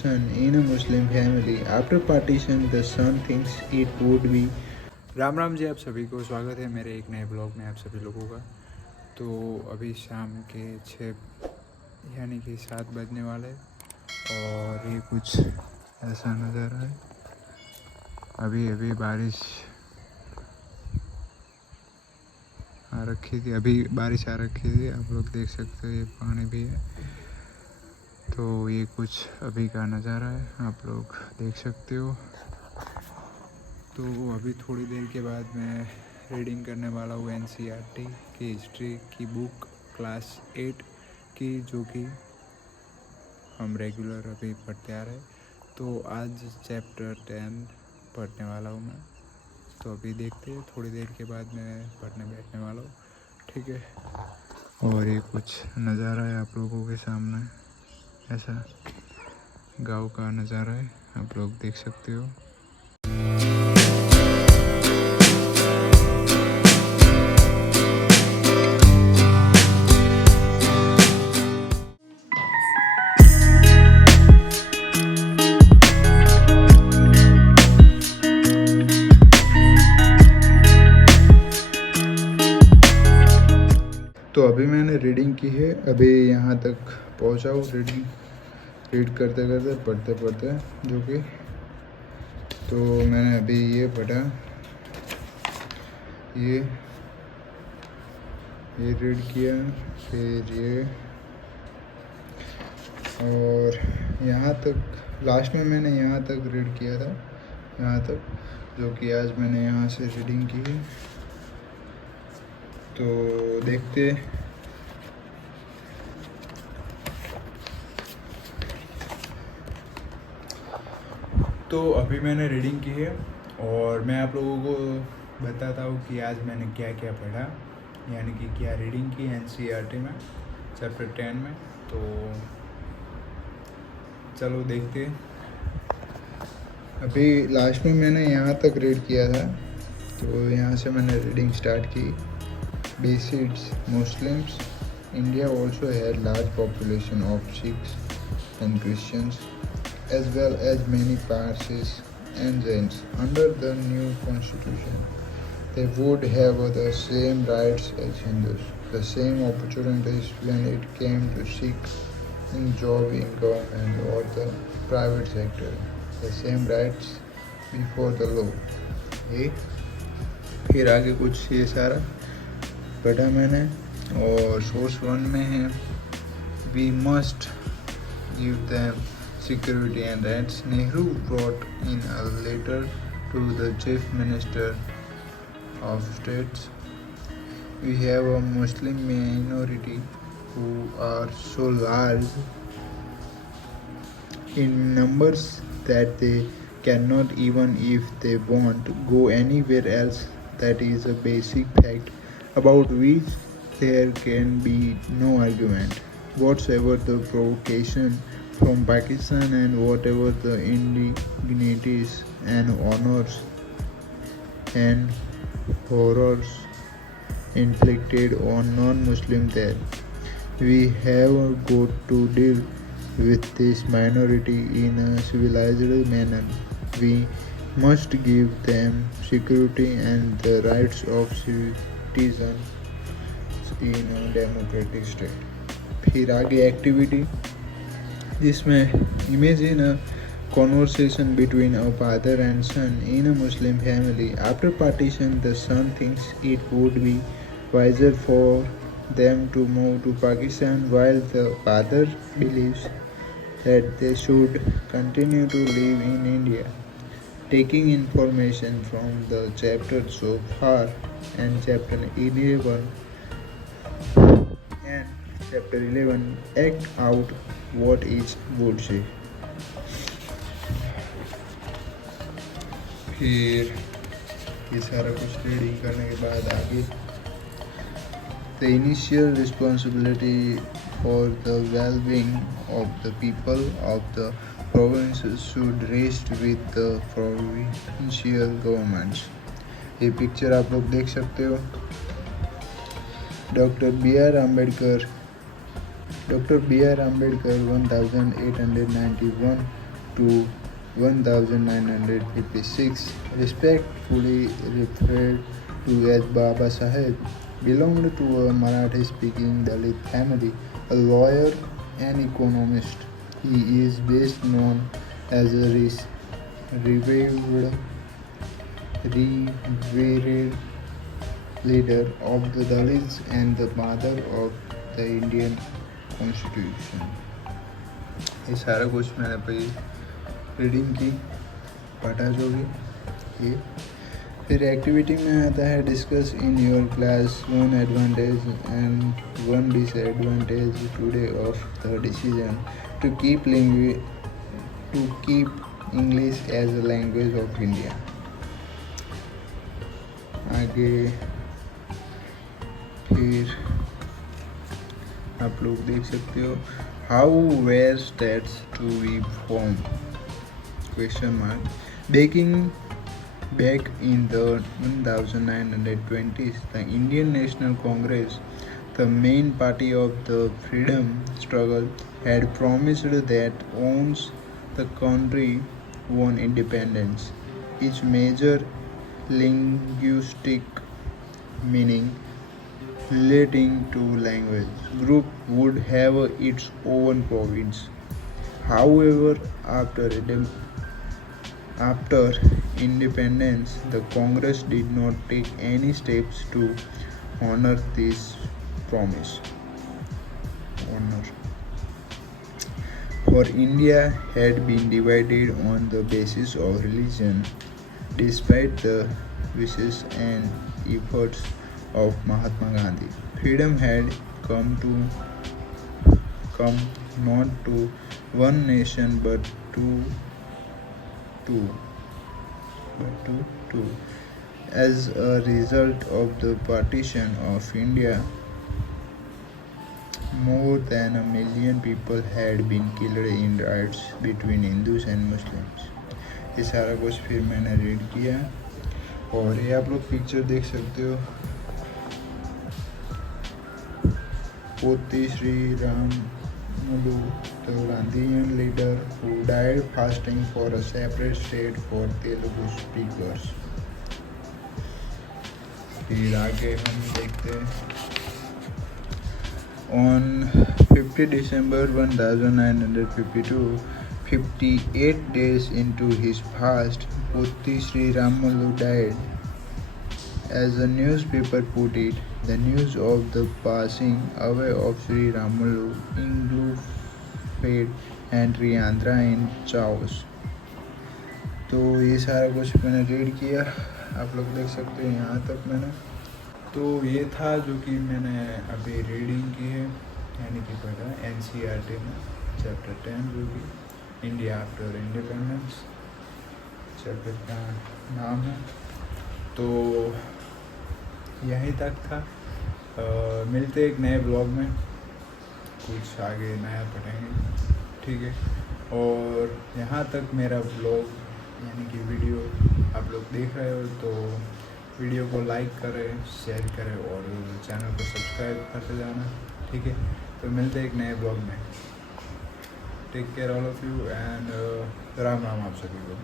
Son in a Muslim family. After partition, the son thinks it would be. Ram Ram ji, आप सभी को स्वागत है मेरे एक नए ब्लॉग में आप सभी लोगों का। तो अभी शाम के 6 यानी कि 7 बजने वाले और ये कुछ ऐसा नज़र है। अभी अभी बारिश आ रखी थी, आप लोग देख सकते हो, ये पानी भी है। तो ये कुछ अभी का नज़ारा है, आप लोग देख सकते हो। तो अभी थोड़ी देर के बाद मैं रीडिंग करने वाला हूँ NCERT की हिस्ट्री की बुक क्लास 8 की, जो कि हम रेगुलर अभी पढ़ते आ रहे हैं। तो आज चैप्टर 10 पढ़ने वाला हूँ मैं। तो अभी देखते हैं, थोड़ी देर के बाद मैं पढ़ने बैठने वाला हूँ, ठीक है। और ये कुछ नज़ारा है आप लोगों के सामने, ऐसा गांव का नज़ारा है, आप लोग देख सकते हो। तो अभी मैंने रीडिंग की है, अभी यहाँ तक पहुँचा हूँ रीड करते करते पढ़ते पढ़ते, जो कि तो मैंने अभी ये पढ़ा, ये रीड किया, फिर ये, और यहाँ तक लास्ट में मैंने यहाँ तक रीड किया था, यहाँ तक, जो कि आज मैंने यहाँ से रीडिंग की है। तो देखते। तो अभी मैंने रीडिंग की है और मैं आप लोगों को बताता हूँ कि आज मैंने क्या क्या पढ़ा, यानी कि क्या रीडिंग की NCERT में चैप्टर 10 में। तो चलो देखते। अभी लास्ट में मैंने यहाँ तक रीड किया था, तो यहाँ से मैंने रीडिंग स्टार्ट की। Besides Muslims, India also had large population of Sikhs and Christians, as well as many Parsis and Jains. Under the new constitution, they would have the same rights as Hindus, the same opportunities when it came to seek in job, in government or the private sector, the same rights before the law. ये फिर आगे कुछ ये सारा पढ़ा मैंने, और source 1 में है, we must give them security and rights. Nehru wrote in a letter to the chief minister of states, we have a Muslim minority who are so large in numbers that they cannot, even if they want, go anywhere else. That is a basic fact about which there can be no argument. Whatever the provocation from Pakistan and whatever the indignities and honors and horrors inflicted on non-Muslims there, we have got to deal with this minority in a civilized manner. We must give them security and the rights of citizens in a democratic state. फिर आगे activity, जिसमें imagine a conversation between a father and son in a Muslim family. After partition, the son thinks it would be wiser for them to move to Pakistan, while the father believes that they should continue to live in India. Taking information from the chapter so far and chapter 11 act out what each would say. फिर ये सारा कुछ reading करने के बाद आगे, the initial responsibility for the well-being of the people of the provinces should rest with the provincial governments. ये picture आप लोग देख सकते हो। Doctor B R Ambedkar 1891 to 1956, respectfully referred to as Baba Saheb, belonged to a Marathi-speaking Dalit family, a lawyer and economist. He is best known as a revered leader of the Dalits and the father of the Indian Constitution. ये सारा कुछ मैंने पहले reading की, पढ़ा जो भी ये। फिर एक्टिविटी में आता है discuss in your class one advantage and one disadvantage today of the decision to keep English as a language of India. आगे फिर आप लोग देख सकते हो how were states to be form question mark back in the 1920s, the Indian National Congress, the main party of the freedom struggle, had promised that once the country won independence, each major linguistic meaning relating to language group would have its own province. However, after independence, the Congress did not take any steps to honor this promise. For India had been divided on the basis of religion, despite the wishes and efforts of Mahatma Gandhi. Freedom had come not to one nation but to two. As a result of the partition of India, more than 1 million people had been killed in riots between Hindus and Muslims. ये सारा कुछ फिर मैंने read किया और ये आप लोग पिक्चर देख सकते हो। पोती Shri Ramulu, the Gandhian leader who died fasting for a separate state for Telugu speakers. फिर आगे हम देखते हैं on 50 December 1952, 58 days into his fast, Pothi Sri Ramalu died. As the newspaper put it, the news of the passing away of Sri Ramalu engulfed and Andhra in chaos. तो ये सारा कुछ मैंने रीड किया, आप लोग देख सकते हैं यहाँ तक मैंने। तो ये था जो कि मैंने अभी रीडिंग की है, यानी कि पढ़ा NCERT में चैप्टर 10 जो कि इंडिया आफ्टर इंडिपेंडेंस चैप्टर का नाम है। तो यहीं तक था। मिलते एक नए ब्लॉग में, कुछ आगे नया पढ़ेंगे, ठीक है। और यहाँ तक मेरा ब्लॉग यानी कि वीडियो आप लोग देख रहे हो तो वीडियो को लाइक करें, शेयर करें और चैनल को सब्सक्राइब करते जाना, ठीक है। तो मिलते हैं एक नए ब्लॉग में। Take care all of you and Ram Ram आप सभी को।